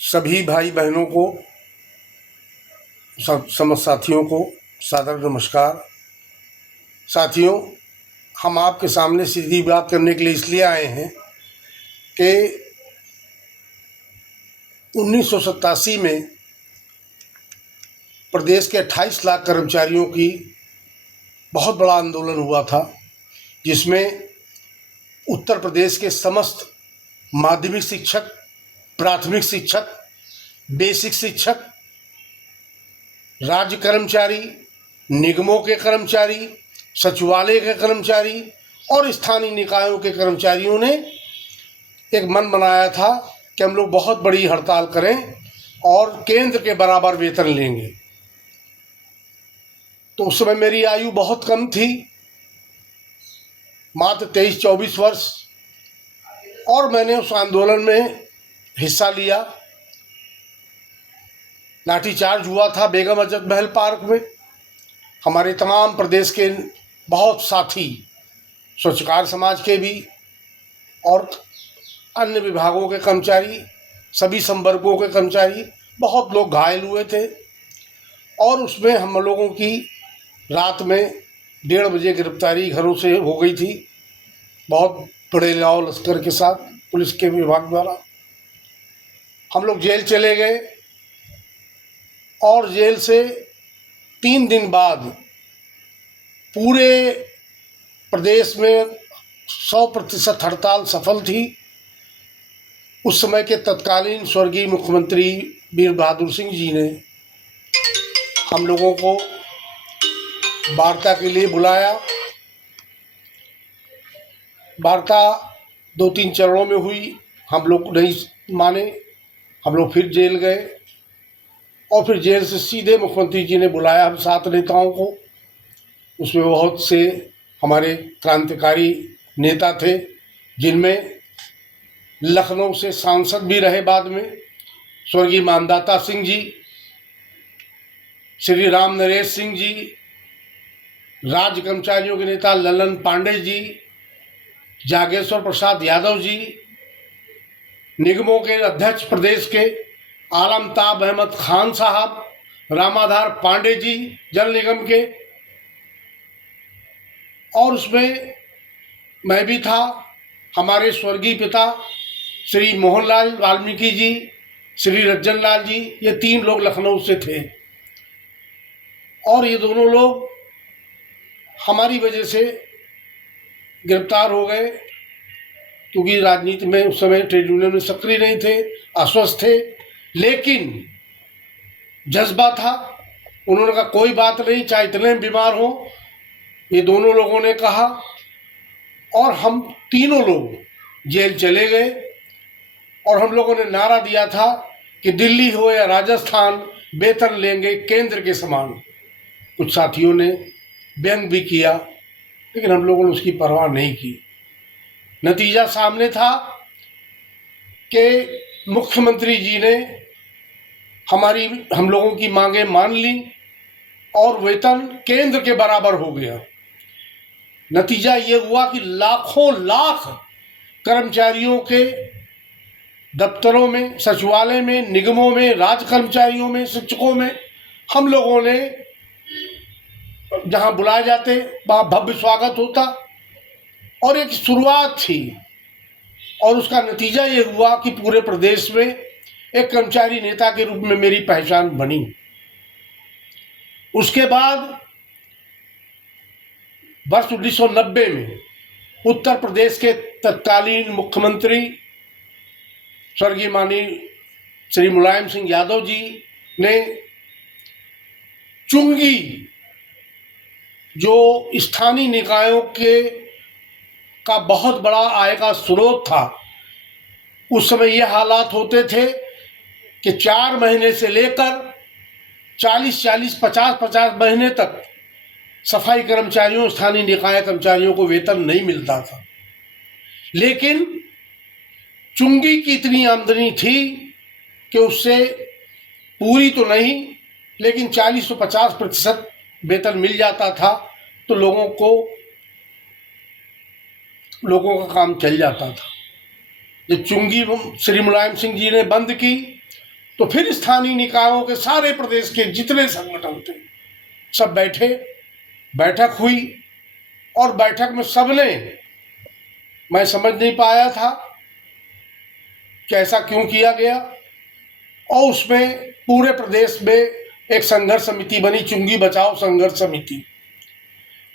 सभी भाई बहनों को, सब समस्त साथियों को सादर नमस्कार। साथियों, हम आपके सामने सीधी बात करने के लिए इसलिए आए हैं कि 1987 में प्रदेश के 28 लाख कर्मचारियों की बहुत बड़ा आंदोलन हुआ था, जिसमें उत्तर प्रदेश के समस्त माध्यमिक शिक्षक, प्राथमिक शिक्षक, बेसिक शिक्षक, राज्य कर्मचारी, निगमों के कर्मचारी, सचिवालय के कर्मचारी और स्थानीय निकायों के कर्मचारियों ने एक मन बनाया था कि हम लोग बहुत बड़ी हड़ताल करें और केंद्र के बराबर वेतन लेंगे। तो उस समय मेरी आयु बहुत कम थी, मात्र 23-24 वर्ष, और मैंने उस आंदोलन में हिस्सा लिया। लाठीचार्ज हुआ था बेगम अजद महल पार्क में। हमारे तमाम प्रदेश के बहुत साथी, स्वच्छकार समाज के भी और अन्य विभागों के कर्मचारी, सभी संवर्गों के कर्मचारी, बहुत लोग घायल हुए थे। और उसमें हम लोगों की रात में 1:30 बजे गिरफ्तारी घरों से हो गई थी, बहुत बड़े लाव लश्कर के साथ, पुलिस के विभाग द्वारा। हम लोग जेल चले गए और जेल से 3 दिन बाद पूरे प्रदेश में 100% हड़ताल सफल थी। उस समय के तत्कालीन स्वर्गीय मुख्यमंत्री वीर बहादुर सिंह जी ने हम लोगों को वार्ता के लिए बुलाया। वार्ता 2-3 चरणों में हुई, हम लोग नहीं माने, हम लोग फिर जेल गए और फिर जेल से सीधे मुख्यमंत्री जी ने बुलाया हम 7 नेताओं को। उसमें बहुत से हमारे क्रांतिकारी नेता थे, जिनमें लखनऊ से सांसद भी रहे बाद में स्वर्गीय मानदाता सिंह जी, श्री राम नरेश सिंह जी, राज्य कर्मचारियों के नेता ललन पांडे जी, जागेश्वर प्रसाद यादव जी, निगमों के अध्यक्ष प्रदेश के आलमताब अहमद खान साहब, रामाधार पांडे जी जल निगम के, और उसमें मैं भी था। हमारे स्वर्गीय पिता श्री मोहनलाल वाल्मीकि जी, श्री रज्जन लाल जी, ये 3 लोग लखनऊ से थे। और ये दोनों लोग हमारी वजह से गिरफ्तार हो गए, क्योंकि राजनीति में उस समय ट्रेड यूनियन में सक्रिय नहीं थे, अस्वस्थ थे, लेकिन जज्बा था। उन्होंने कहा कोई बात नहीं, चाहे इतने बीमार हो, ये दोनों लोगों ने कहा, और हम तीनों लोग जेल चले गए। और हम लोगों ने नारा दिया था कि दिल्ली हो या राजस्थान, वेतन लेंगे केंद्र के समान। कुछ साथियों ने व्यंग भी किया, लेकिन हम लोगों ने उसकी परवाह नहीं की। नतीजा सामने था कि मुख्यमंत्री जी ने हम लोगों की मांगें मान ली और वेतन केंद्र के बराबर हो गया। नतीजा ये हुआ कि लाखों लाख कर्मचारियों के दफ्तरों में, सचिवालय में, निगमों में, राज्य कर्मचारियों में, शिक्षकों में हम लोगों ने जहां बुलाए जाते वहां भव्य स्वागत होता, और एक शुरुआत थी। और उसका नतीजा ये हुआ कि पूरे प्रदेश में एक कर्मचारी नेता के रूप में मेरी पहचान बनी। उसके बाद वर्ष 1990 में उत्तर प्रदेश के तत्कालीन मुख्यमंत्री स्वर्गीय माननीय श्री मुलायम सिंह यादव जी ने चुंगी, जो स्थानीय निकायों का बहुत बड़ा आय का स्रोत था, उस समय ये हालात होते थे कि 4 महीने से लेकर 40-40, 50-50 महीने तक सफाई कर्मचारियों, स्थानीय निकाय कर्मचारियों को वेतन नहीं मिलता था। लेकिन चुंगी की इतनी आमदनी थी कि उससे पूरी तो नहीं, लेकिन 40 से 50% वेतन मिल जाता था, तो लोगों का काम चल जाता था। ये चुंगी श्री मुलायम सिंह जी ने बंद की, तो फिर स्थानीय निकायों के सारे प्रदेश के जितने संगठन थे सब बैठे, बैठक हुई और बैठक में सबने, मैं समझ नहीं पाया था कि ऐसा क्यों किया गया, और उसमें पूरे प्रदेश में एक संघर्ष समिति बनी, चुंगी बचाओ संघर्ष समिति,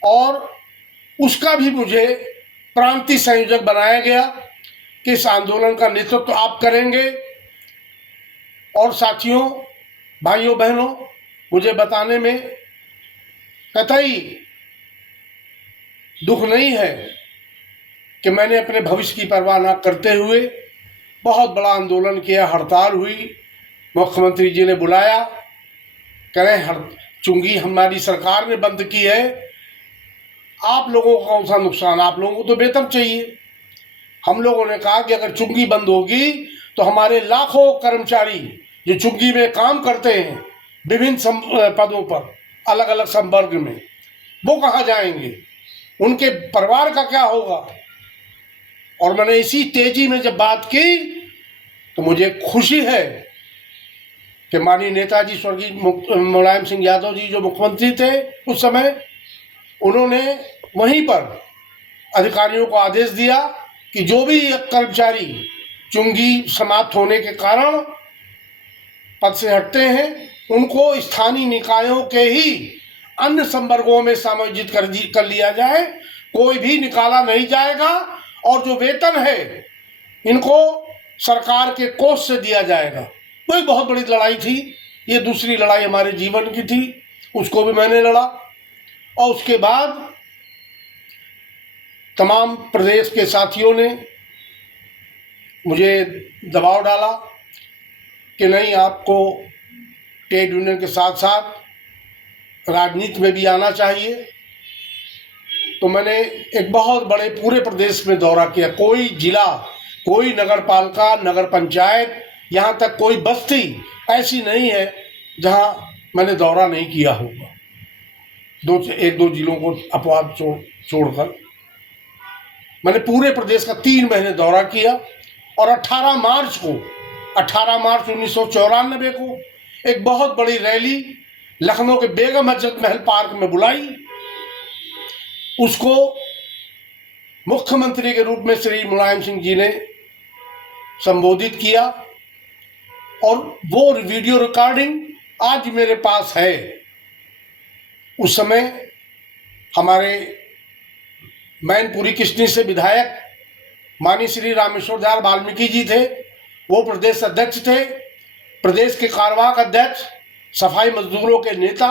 और उसका भी मुझे प्रांतीय संयोजक बनाया गया कि इस आंदोलन का नेतृत्व तो आप करेंगे। और साथियों, भाइयों बहनों, मुझे बताने में कतई दुख नहीं है कि मैंने अपने भविष्य की परवाह न करते हुए बहुत बड़ा आंदोलन किया, हड़ताल हुई, मुख्यमंत्री जी ने बुलाया, करें चुंगी हमारी सरकार ने बंद की है, आप लोगों को कौन सा नुकसान, आप लोगों को तो वेतन चाहिए। हम लोगों ने कहा कि अगर चुंगी बंद होगी तो हमारे लाखों कर्मचारी जो चुंगी में काम करते हैं विभिन्न पदों पर अलग अलग संवर्ग में, वो कहाँ जाएंगे, उनके परिवार का क्या होगा। और मैंने इसी तेजी में जब बात की तो मुझे खुशी है कि माननीय नेताजी स्वर्गीय मुलायम सिंह यादव जी जो मुख्यमंत्री थे उस समय, उन्होंने वहीं पर अधिकारियों को आदेश दिया कि जो भी कर्मचारी चुंगी समाप्त होने के कारण पद से हटते हैं उनको स्थानीय निकायों के ही अन्य संवर्गों में समायोजित कर लिया जाए, कोई भी निकाला नहीं जाएगा, और जो वेतन है इनको सरकार के कोष से दिया जाएगा। वो एक बहुत बड़ी लड़ाई थी, ये दूसरी लड़ाई हमारे जीवन की थी, उसको भी मैंने लड़ा। और उसके बाद तमाम प्रदेश के साथियों ने मुझे दबाव डाला कि नहीं, आपको ट्रेड यूनियन के साथ साथ राजनीति में भी आना चाहिए। तो मैंने एक बहुत बड़े पूरे प्रदेश में दौरा किया, कोई जिला, कोई नगर पालिका, नगर पंचायत, यहाँ तक कोई बस्ती ऐसी नहीं है जहाँ मैंने दौरा नहीं किया होगा, एक दो जिलों को अपवाद छोड़कर मैंने पूरे प्रदेश का 3 महीने दौरा किया। और 18 मार्च 1994 को एक बहुत बड़ी रैली लखनऊ के बेगम हजरत महल पार्क में बुलाई, उसको मुख्यमंत्री के रूप में श्री मुलायम सिंह जी ने संबोधित किया, और वो वीडियो रिकॉर्डिंग आज मेरे पास है। उस समय हमारे मैनपुरी किस्नी से विधायक माननीय श्री रामेश्वर दयाल वाल्मीकि जी थे, वो प्रदेश अध्यक्ष थे, प्रदेश के कार्यवाहक अध्यक्ष, सफाई मजदूरों के नेता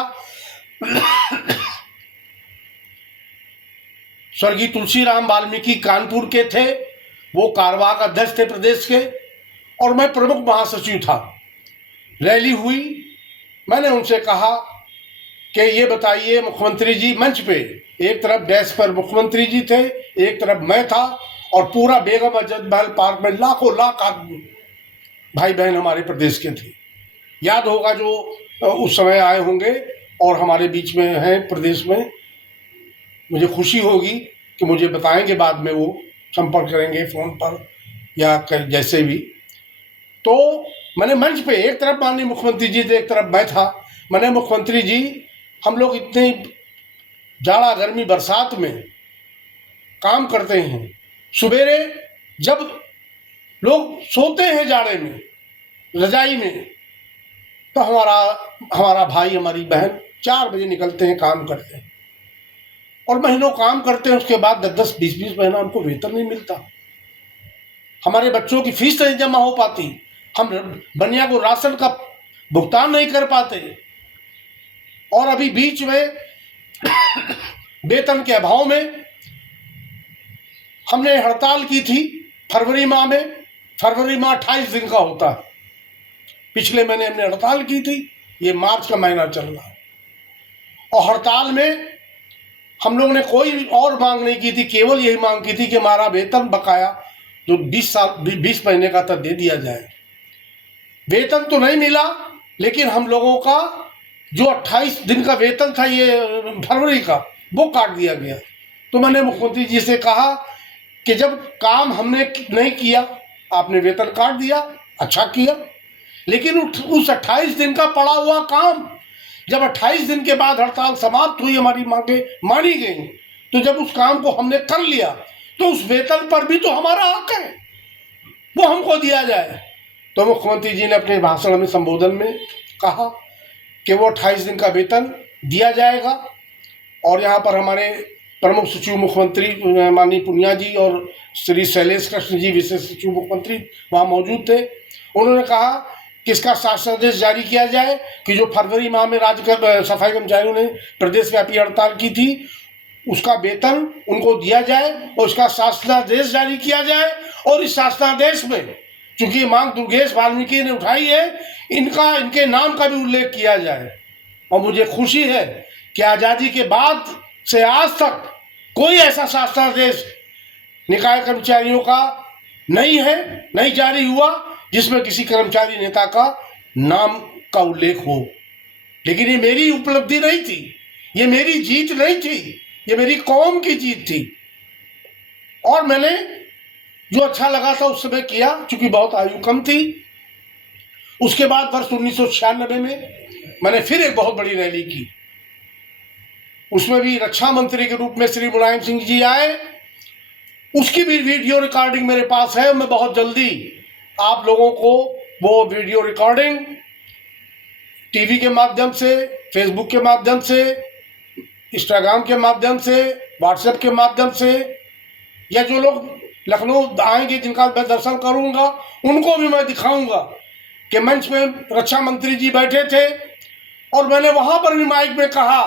स्वर्गीय तुलसीराम वाल्मीकि कानपुर के थे, वो कार्यवाहक अध्यक्ष थे प्रदेश के, और मैं प्रमुख महासचिव था। रैली हुई, मैंने उनसे कहा कि ये बताइए मुख्यमंत्री जी, मंच पे एक तरफ डेस्क पर मुख्यमंत्री जी थे, एक तरफ मैं था, और पूरा बेगम हजरत महल पार्क में लाखों लाख आदमी भाई बहन हमारे प्रदेश के थे। याद होगा जो उस समय आए होंगे और हमारे बीच में हैं प्रदेश में, मुझे खुशी होगी कि मुझे बताएंगे, बाद में वो संपर्क करेंगे फ़ोन पर या जैसे भी। तो मैंने मंच पे एक तरफ माननीय मुख्यमंत्री जी थे, एक तरफ मैं था। मैंने मुख्यमंत्री जी, हम लोग इतनी जाड़ा गर्मी बरसात में काम करते हैं, सवेरे जब लोग सोते हैं जाड़े में रजाई में, तो हमारा भाई हमारी बहन 4 बजे निकलते हैं, काम करते हैं, और महीनों काम करते हैं, उसके बाद 10-10, 20-20 महीना उनको वेतन नहीं मिलता। हमारे बच्चों की फीस नहीं जमा हो पाती, हम बनिया को राशन का भुगतान नहीं कर पाते, और अभी बीच में वेतन के अभाव में हमने हड़ताल की थी फरवरी माह में। फरवरी माह 28 दिन का होता है, पिछले महीने हमने हड़ताल की थी, ये मार्च का महीना चल रहा है। और हड़ताल में हम लोग ने कोई और मांग नहीं की थी, केवल यही मांग की थी कि हमारा वेतन बकाया जो 20 महीने का था दे दिया जाए। वेतन तो नहीं मिला, लेकिन हम लोगों का जो 28 दिन का वेतन था ये फरवरी का, वो काट दिया गया। तो मैंने मुख्यमंत्री जी से कहा कि जब काम हमने नहीं किया, आपने वेतन काट दिया, अच्छा किया, लेकिन उस 28 दिन का पड़ा हुआ काम, जब 28 दिन के बाद हड़ताल समाप्त हुई, हमारी मांगे मानी गई, तो जब उस काम को हमने कर लिया तो उस वेतन पर भी तो हमारा हक है, वो हमको दिया जाए। तो मुख्यमंत्री जी ने अपने भाषण में संबोधन में कहा कि वो 28 दिन का वेतन दिया जाएगा। और यहाँ पर हमारे प्रमुख सचिव मुख्यमंत्री माननीय पुनिया जी और श्री शैलेश कृष्ण जी विशेष सचिव मुख्यमंत्री वहाँ मौजूद थे। उन्होंने कहा कि इसका शासनादेश जारी किया जाए कि जो फरवरी माह में राज्य का सफाई कर्मचारियों ने प्रदेशव्यापी हड़ताल की थी, उसका वेतन उनको दिया जाए और उसका शासनादेश जारी किया जाए। और इस शासनादेश में चूंकि मांग दुर्गेश वाल्मीकि ने उठाई है, इनके नाम का भी उल्लेख किया जाए। और मुझे खुशी है कि आज़ादी के बाद से आज तक कोई ऐसा शासनादेश निकाय कर्मचारियों का नहीं जारी हुआ जिसमें किसी कर्मचारी नेता का नाम का उल्लेख हो। लेकिन ये मेरी उपलब्धि नहीं थी, ये मेरी जीत नहीं थी, ये मेरी कौम की जीत थी। और मैंने जो अच्छा लगा था उस समय किया, चूंकि बहुत आयु कम थी। उसके बाद वर्ष 1996 में मैंने फिर एक बहुत बड़ी रैली की, उसमें भी रक्षा मंत्री के रूप में श्री मुलायम सिंह जी आए। उसकी भी वीडियो रिकॉर्डिंग मेरे पास है। मैं बहुत जल्दी आप लोगों को वो वीडियो रिकॉर्डिंग टीवी के माध्यम से, फेसबुक के माध्यम से, इंस्टाग्राम के माध्यम से, व्हाट्सएप के माध्यम से, या जो लोग लखनऊ आएंगे जिनका मैं दर्शन करूंगा उनको भी मैं दिखाऊंगा कि मंच में रक्षा मंत्री जी बैठे थे और मैंने वहां पर भी माइक में कहा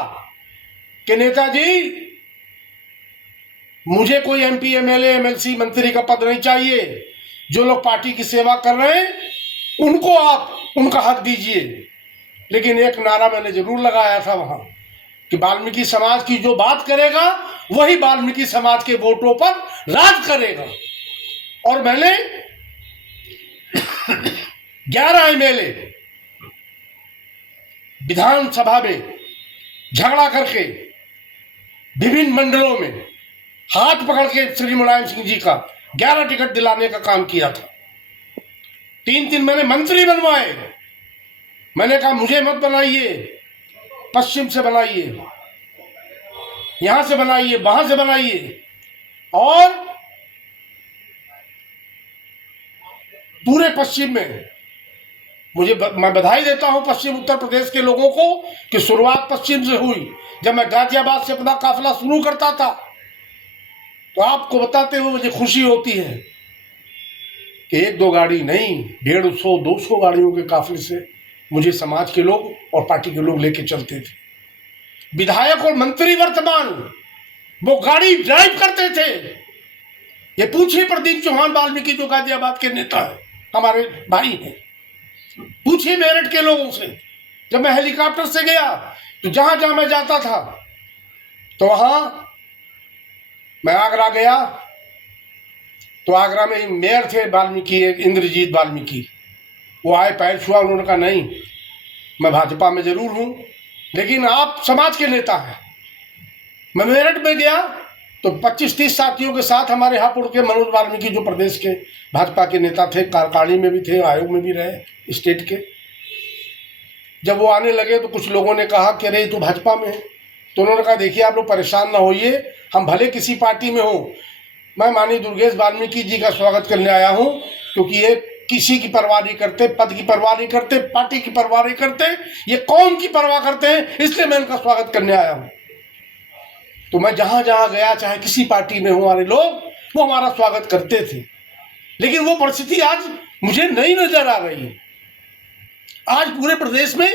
कि नेताजी, मुझे कोई एमपी, एमएलए, एमएलसी, मंत्री का पद नहीं चाहिए। जो लोग पार्टी की सेवा कर रहे हैं उनको आप उनका हक दीजिए। लेकिन एक नारा मैंने जरूर लगाया था वहां कि वाल्मीकि समाज की जो बात करेगा वही वाल्मीकि समाज के वोटों पर राज करेगा। और मैंने 11 एमएलए विधानसभा में झगड़ा करके विभिन्न मंडलों में हाथ पकड़ के श्री मुलायम सिंह जी का 11 टिकट दिलाने का काम किया था। 3 मैंने मंत्री बनवाए। मैंने कहा मुझे मत बनाइए, पश्चिम से बनाइए, यहां से बनाइए, वहां से बनाइए। और पूरे पश्चिम में मैं बधाई देता हूं पश्चिम उत्तर प्रदेश के लोगों को कि शुरुआत पश्चिम से हुई। जब मैं गाजियाबाद से अपना काफिला शुरू करता था तो आपको बताते हुए मुझे खुशी होती है कि 1-2 गाड़ी नहीं, 150-200 गाड़ियों के काफिले से मुझे समाज के लोग और पार्टी के लोग लेके चलते थे। विधायक और मंत्री वर्तमान वो गाड़ी ड्राइव करते थे। ये पूछिए प्रदीप चौहान वाल्मीकि जो गाजियाबाद के नेता है, हमारे भाई हैं, पूछिए मेरठ के लोगों से। जब मैं हेलीकॉप्टर से गया तो जहां जहां मैं जाता था तो वहां मैं आगरा गया तो आगरा में मेयर थे वाल्मीकि, इंद्रजीत वाल्मीकि। वो आए, पैर छुआ, उन्होंने कहा नहीं, मैं भाजपा में जरूर हूं लेकिन आप समाज के नेता हैं। मैं मेरठ में गया तो 25-30 साथियों के साथ हमारे हापुड़ के मनोज वाल्मीकि जो प्रदेश के भाजपा के नेता थे, कार्यकारिणी में भी थे, आयोग में भी रहे स्टेट के। जब वो आने लगे तो कुछ लोगों ने कहा कि अरे तो भाजपा में है। तो उन्होंने कहा देखिए आप लोग परेशान ना होइए, हम भले किसी पार्टी में हो, मैं माननीय दुर्गेश वाल्मीकि जी का स्वागत करने आया हूँ, क्योंकि ये किसी की परवाह नहीं करते, पद की परवाह नहीं करते, पार्टी की परवाह नहीं करते, ये कौम की परवाह करते हैं, इसलिए मैं इनका स्वागत करने आया हूँ। तो मैं जहां जहां गया, चाहे किसी पार्टी में हो, हमारे लोग वो हमारा स्वागत करते थे। लेकिन वो परिस्थिति आज मुझे नहीं नजर आ रही है। आज पूरे प्रदेश में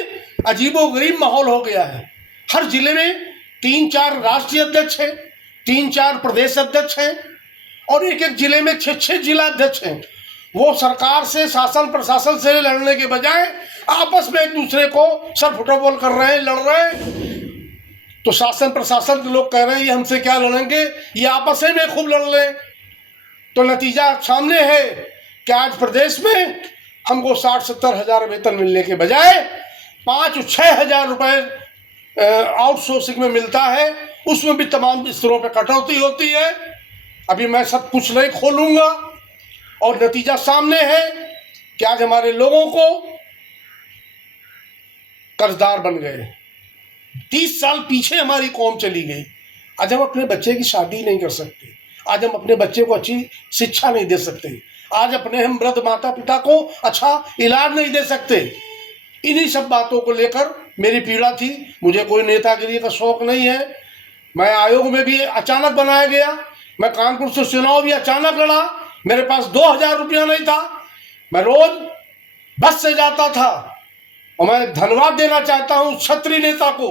अजीबोगरीब माहौल हो गया है। हर जिले में 3-4 राष्ट्रीय अध्यक्ष हैं, 3-4 प्रदेश अध्यक्ष हैं और एक जिले में 6-6 जिला अध्यक्ष हैं। वो सरकार से, शासन प्रशासन से लड़ने के बजाय आपस में एक दूसरे को सर फुटबॉल कर रहे हैं, लड़ रहे हैं। तो शासन प्रशासन के लोग कह रहे हैं ये हमसे क्या लड़ेंगे, ये आपस में खूब लड़ लें। तो नतीजा सामने है कि आज प्रदेश में हमको 60-70 हज़ार वेतन मिलने के बजाय 5-6 हज़ार रुपये आउटसोर्सिंग में मिलता है। उसमें भी तमाम स्तरों पर कटौती होती है। अभी मैं सब कुछ नहीं खोलूँगा और नतीजा सामने है कि आज हमारे लोगों को कर्जदार बन गए। 30 साल पीछे हमारी कौम चली गई। आज हम अपने बच्चे की शादी नहीं कर सकते, आज हम अपने बच्चे को अच्छी शिक्षा नहीं दे सकते, आज अपने हम वृद्ध माता पिता को अच्छा इलाज नहीं दे सकते। इन्हीं सब बातों को लेकर मेरी पीड़ा थी। मुझे कोई नेतागिरी का शौक नहीं है। मैं आयोग में भी अचानक बनाया गया, मैं कानपुर से चुनाव भी अचानक लड़ा, मेरे पास 2000 रुपया नहीं था, मैं रोज बस से जाता था। और मैं धन्यवाद देना चाहता हूँ क्षत्रिय नेता को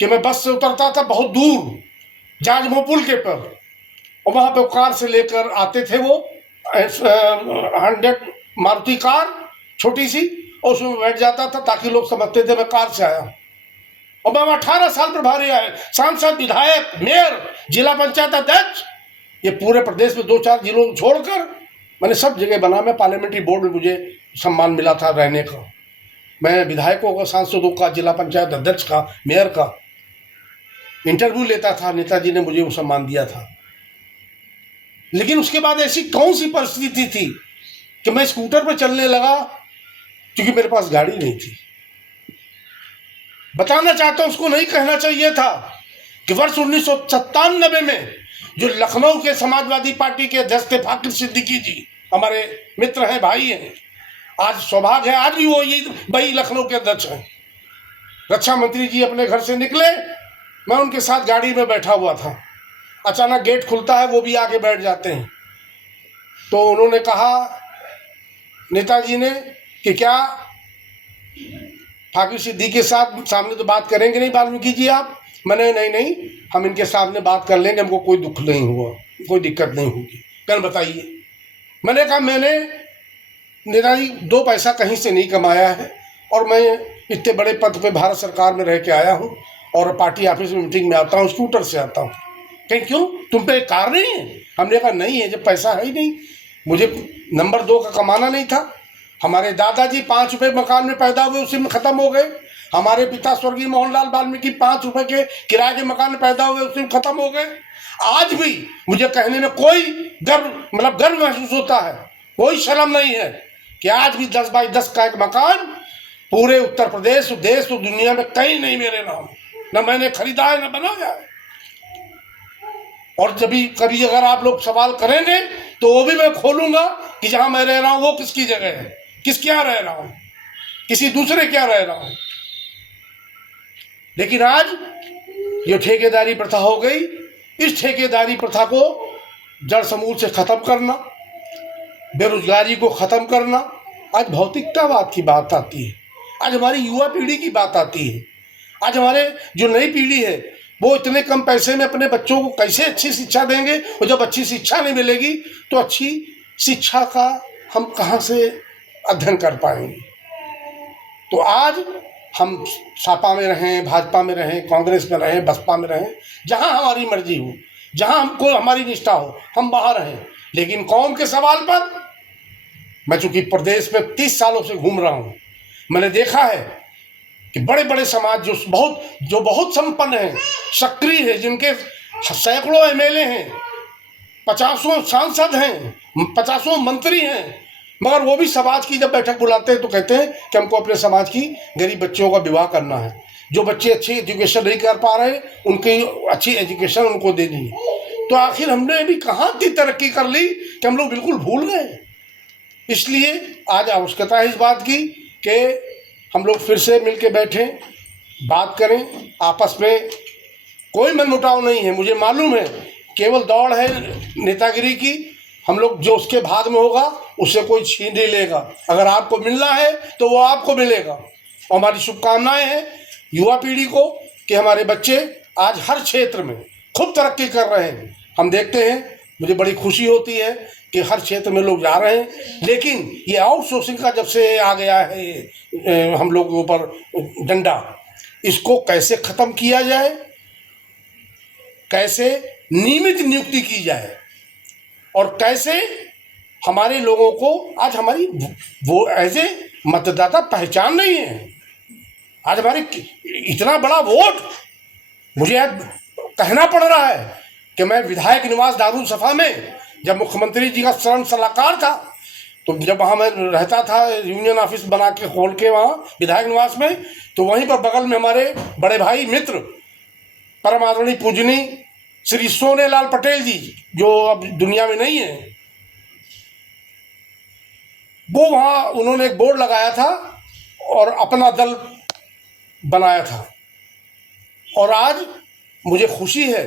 कि मैं बस से उतरता था बहुत दूर जाजमो पुल के पर, और वहाँ पे कार से लेकर आते थे वो 100 मारुति कार छोटी सी, और उसमें बैठ जाता था ताकि लोग समझते थे मैं कार से आया। और मैं 18 साल प्रभारी आया, सांसद, विधायक, मेयर, जिला पंचायत अध्यक्ष, ये पूरे प्रदेश में 2-4 जिलों को छोड़कर मैंने सब जगह बना। मैं पार्लियामेंट्री बोर्ड में मुझे सम्मान मिला था रहने का। मैं विधायकों का, सांसदों का, जिला पंचायत अध्यक्ष का, मेयर का इंटरव्यू लेता था, नेताजी ने मुझे वो सम्मान दिया था। लेकिन उसके बाद ऐसी कौन सी परिस्थिति थी कि मैं स्कूटर पर चलने लगा, क्योंकि मेरे पास गाड़ी नहीं थी। बताना चाहता हूं, उसको नहीं कहना चाहिए था कि वर्ष 1997 में जो लखनऊ के समाजवादी पार्टी के अध्यक्ष थे फाकिर सिद्दीकी जी, हमारे मित्र हैं, भाई हैं, आज सौभाग्य है आज भी वही लखनऊ के अध्यक्ष हैं। रक्षा मंत्री जी अपने घर से निकले, मैं उनके साथ गाड़ी में बैठा हुआ था, अचानक गेट खुलता है, वो भी आके बैठ जाते हैं। तो उन्होंने कहा, नेताजी ने, कि क्या फाकिर सिद्दीकी के साथ सामने तो बात करेंगे नहीं वाल्मीकि जी आप? मैंने नहीं, हम इनके सामने बात कर लेंगे, हमको कोई दुख नहीं हुआ, कोई दिक्कत नहीं होगी। कल बताइए। मैंने कहा, मैंने नेताजी 2 पैसा कहीं से नहीं कमाया है, और मैं इतने बड़े पद पे भारत सरकार में रह के आया हूँ, और पार्टी ऑफिस में मीटिंग में आता हूँ, स्कूटर से आता हूँ। कहीं क्यों, तुम पे कार नहीं है? हमने कहा नहीं है, जब पैसा है ही नहीं, मुझे नंबर 2 का कमाना नहीं था। हमारे दादाजी 5 रुपये मकान में पैदा हुए, उसी में ख़त्म हो गए। हमारे पिता स्वर्गीय मोहनलाल वाल्मीकि 5 रुपये के किराए के मकान में पैदा हुए, उसी में ख़त्म हो गए। आज भी मुझे कहने में कोई गर्व महसूस होता है, कोई शर्म नहीं है कि आज भी 10 बाई 10 का एक मकान पूरे उत्तर प्रदेश, देश और दुनिया में कहीं नहीं मेरे नाम, न मैंने खरीदा है न बनाया है। और जब भी कभी अगर आप लोग सवाल करेंगे तो वो भी मैं खोलूंगा कि जहां मैं रह रहा हूं वो किसकी जगह है, किसके यहाँ रह रहा हूं, किसी दूसरे क्या रह रहा हूं। लेकिन आज ये ठेकेदारी प्रथा हो गई। इस ठेकेदारी प्रथा को जड़ समूल से खत्म करना, बेरोजगारी को खत्म करना, आज भौतिकतावाद की बात आती है, आज हमारी युवा पीढ़ी की बात आती है। आज हमारे जो नई पीढ़ी है वो इतने कम पैसे में अपने बच्चों को कैसे अच्छी शिक्षा देंगे, और जब अच्छी शिक्षा नहीं मिलेगी तो अच्छी शिक्षा का हम कहाँ से अध्ययन कर पाएंगे। तो आज हम सपा में रहें, भाजपा में रहें, कांग्रेस में रहें, बसपा में रहें, जहाँ हमारी मर्जी हो, जहाँ हमको हमारी निष्ठा हो, हम वहाँ रहें। लेकिन कौम के सवाल पर मैं चूँकि प्रदेश में 30 सालों से घूम रहा हूँ, मैंने देखा है कि बड़े बड़े समाज जो बहुत संपन्न हैं, सक्रिय है, जिनके सैकड़ों एमएलए हैं, 50 सांसद हैं, 50 मंत्री हैं, मगर वो भी समाज की जब बैठक बुलाते हैं तो कहते हैं कि हमको अपने समाज की गरीब बच्चों का विवाह करना है। जो बच्चे अच्छी एजुकेशन नहीं कर पा रहे, उनकी अच्छी एजुकेशन उनको देनी है। तो आखिर हमने भी कहाँ इतनी तरक्की कर ली कि हम लोग बिल्कुल भूल गए। इसलिए आज आवश्यकता है इस बात की कि हम लोग फिर से मिल के बैठें, बात करें, आपस में कोई मनमुटाव नहीं है। मुझे मालूम है केवल दौड़ है नेतागिरी की, हम लोग जो उसके भाग में होगा उससे कोई छीन नहीं लेगा। अगर आपको मिलना है तो वो आपको मिलेगा। और हमारी शुभकामनाएं हैं युवा पीढ़ी को कि हमारे बच्चे आज हर क्षेत्र में खूब तरक्की कर रहे हैं। हम देखते हैं, मुझे बड़ी खुशी होती है कि हर क्षेत्र में लोग जा रहे हैं। लेकिन ये आउटसोर्सिंग का जब से आ गया है हम लोग के ऊपर डंडा, इसको कैसे ख़त्म किया जाए, कैसे नियमित नियुक्ति की जाए, और कैसे हमारे लोगों को आज हमारी वो एज ए मतदाता पहचान नहीं है। आज हमारे इतना बड़ा वोट, मुझे आज कहना पड़ रहा है कि मैं विधायक निवास दारुल सफ़ा में जब मुख्यमंत्री जी का शरण सलाहकार था, तो जब वहाँ मैं रहता था यूनियन ऑफिस बना के खोल के वहाँ विधायक निवास में, तो वहीं पर बगल में हमारे बड़े भाई मित्र परम आदरणीय पूजनीय श्री सोनेलाल पटेल जी, जो अब दुनिया में नहीं है, वो वहाँ उन्होंने एक बोर्ड लगाया था और अपना दल बनाया था। और आज मुझे खुशी है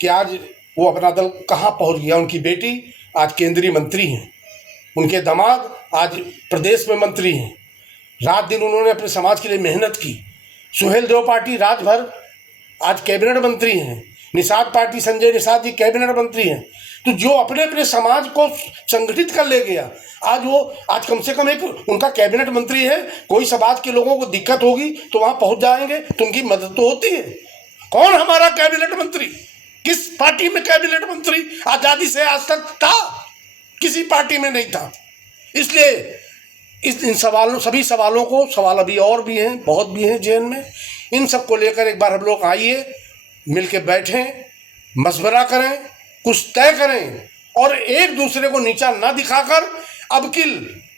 कि आज वो अपना दल कहाँ पहुँच गया। उनकी बेटी आज केंद्रीय मंत्री हैं, उनके दामाद आज प्रदेश में मंत्री हैं। रात दिन उन्होंने अपने समाज के लिए मेहनत की। सुहेल देव पाटिल रात भर आज कैबिनेट मंत्री हैं। निषाद पाटिल संजय निषाद जी कैबिनेट मंत्री हैं। तो जो अपने अपने समाज को संगठित कर ले गया, आज कम से कम एक उनका कैबिनेट मंत्री है। कोई समाज के लोगों को दिक्कत होगी तो वहाँ पहुँच जाएंगे, तो उनकी मदद तो होती है। कौन हमारा कैबिनेट मंत्री, किस पार्टी में कैबिनेट मंत्री आज़ादी से आज तक था? किसी पार्टी में नहीं था। इसलिए इन सवालों, सभी सवालों को, सवाल अभी और भी हैं, बहुत भी हैं जेल में, इन सब को लेकर एक बार हम लोग आइए, मिल के बैठें, मशवरा करें, कुछ तय करें और एक दूसरे को नीचा ना दिखाकर अब की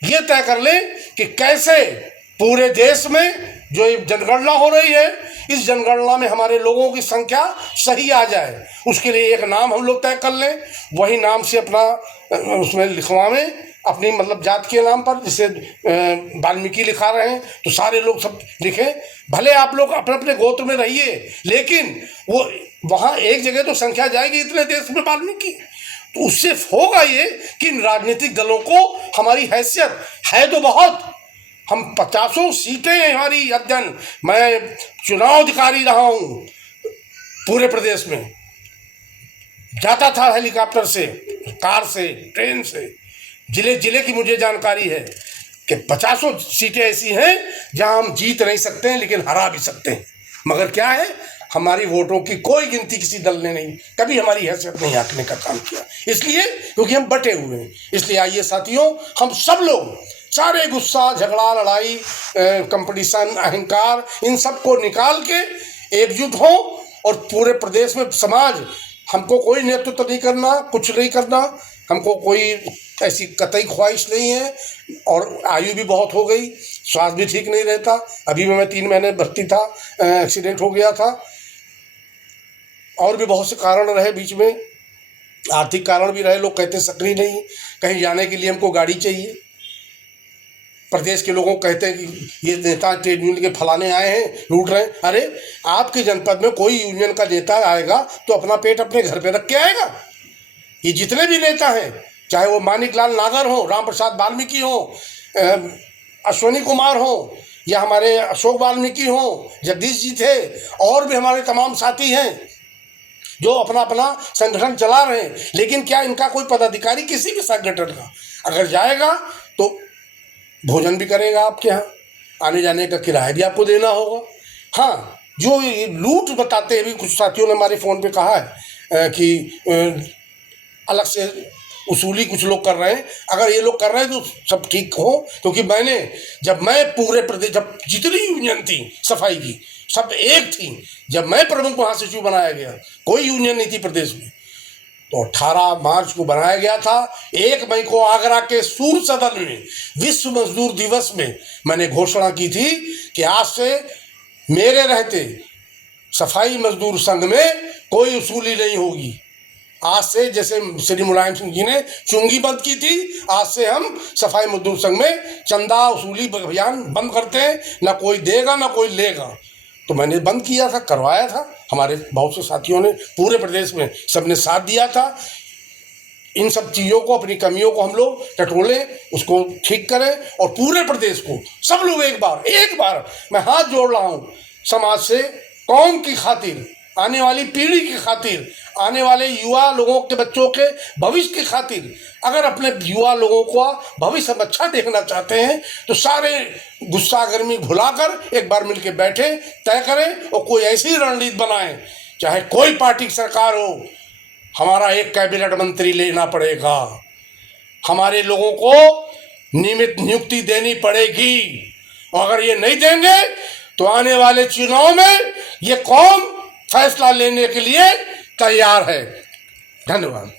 ये तय कर लें कि कैसे पूरे देश में जो ये जनगणना हो रही है, इस जनगणना में हमारे लोगों की संख्या सही आ जाए। उसके लिए एक नाम हम लोग तय कर लें, वही नाम से अपना उसमें लिखवावें, अपनी मतलब जात के नाम पर। जैसे वाल्मीकि लिखा रहे हैं तो सारे लोग सब लिखें। भले आप लोग अपने अपने गोत्र में रहिए, लेकिन वो वहाँ एक जगह तो संख्या जाएगी इतने देश में वाल्मीकि। तो उससे होगा ये कि इन राजनीतिक दलों को हमारी हैसियत है तो बहुत, हम 50 सीटें हैं हमारी अध्ययन। मैं चुनाव अधिकारी रहा हूँ पूरे प्रदेश में, जाता था हेलीकॉप्टर से, कार से, ट्रेन से, जिले जिले की मुझे जानकारी है कि 50 सीटें ऐसी हैं जहां हम जीत नहीं सकते हैं लेकिन हरा भी सकते हैं। मगर क्या है, हमारी वोटों की कोई गिनती किसी दल ने नहीं, कभी हमारी हैसियत नहीं आंकने का काम किया। इसलिए क्योंकि हम बटे हुए हैं। इसलिए आइए साथियों, हम सब लोग सारे गुस्सा, झगड़ा, लड़ाई, कंपटीशन, अहंकार, इन सब को निकाल के एकजुट हों और पूरे प्रदेश में समाज, हमको कोई नेतृत्व नहीं करना, कुछ नहीं करना, हमको कोई ऐसी कतई ख्वाहिश नहीं है। और आयु भी बहुत हो गई, स्वास्थ्य भी ठीक नहीं रहता। अभी मैं 3 महीने भर्ती था, एक्सीडेंट हो गया था। और भी बहुत से कारण रहे बीच में, आर्थिक कारण भी रहे। लोग कहते सक्रिय नहीं, कहीं जाने के लिए हमको गाड़ी चाहिए। प्रदेश के लोगों को कहते हैं कि ये नेता ट्रेड यूनियन के फलाने आए हैं, लूट रहे हैं। अरे आपके जनपद में कोई यूनियन का नेता आएगा तो अपना पेट अपने घर पे रख के आएगा। ये जितने भी नेता हैं, चाहे वो मानिक लाल नागर हो, राम प्रसाद वाल्मीकि हो, अश्वनी कुमार हो, या हमारे अशोक वाल्मीकि हो, जगदीश जी थे, और भी हमारे तमाम साथी हैं जो अपना अपना संगठन चला रहे हैं। लेकिन क्या इनका कोई पदाधिकारी किसी भी संगठन का अगर जाएगा तो भोजन भी करेगा आपके यहाँ, आने जाने का किराया भी आपको देना होगा। हाँ, जो ये लूट बताते हैं, भी कुछ साथियों ने हमारे फ़ोन पे कहा है कि अलग से उसूली कुछ लोग कर रहे हैं। अगर ये लोग कर रहे हैं तो सब ठीक हो, क्योंकि जब मैं पूरे प्रदेश, जब जितनी यूनियन थी सफाई की, सब एक थी। जब मैं प्रमुख महासचिव बनाया गया, कोई यूनियन नहीं थी प्रदेश में, तो 18 मार्च को बनाया गया था। 1 मई को आगरा के सूर सदन में विश्व मजदूर दिवस में मैंने घोषणा की थी कि आज से मेरे रहते सफाई मजदूर संघ में कोई उसूली नहीं होगी। आज से, जैसे श्री मुलायम सिंह जी ने चुंगी बंद की थी, आज से हम सफाई मजदूर संघ में चंदा वसूली अभियान बंद करते हैं। ना कोई देगा ना कोई लेगा। तो मैंने बंद किया था, करवाया था। हमारे बहुत से साथियों ने पूरे प्रदेश में सबने साथ दिया था। इन सब चीज़ों को, अपनी कमियों को हम लोग टटोलें, उसको ठीक करें और पूरे प्रदेश को सब लोग एक बार मैं हाथ जोड़ रहा हूँ समाज से, कौम की खातिर, आने वाली पीढ़ी की खातिर, आने वाले युवा लोगों के बच्चों के भविष्य की खातिर, अगर अपने युवा लोगों को भविष्य में अच्छा देखना चाहते हैं तो सारे गुस्सा गर्मी भुलाकर एक बार मिलके बैठे, तय करें और कोई ऐसी रणनीति बनाएं, चाहे कोई पार्टी की सरकार हो, हमारा एक कैबिनेट मंत्री लेना पड़ेगा, हमारे लोगों को नियमित नियुक्ति देनी पड़ेगी। और अगर ये नहीं देंगे तो आने वाले चुनाव में ये कौम फैसला लेने के लिए तैयार है। धन्यवाद।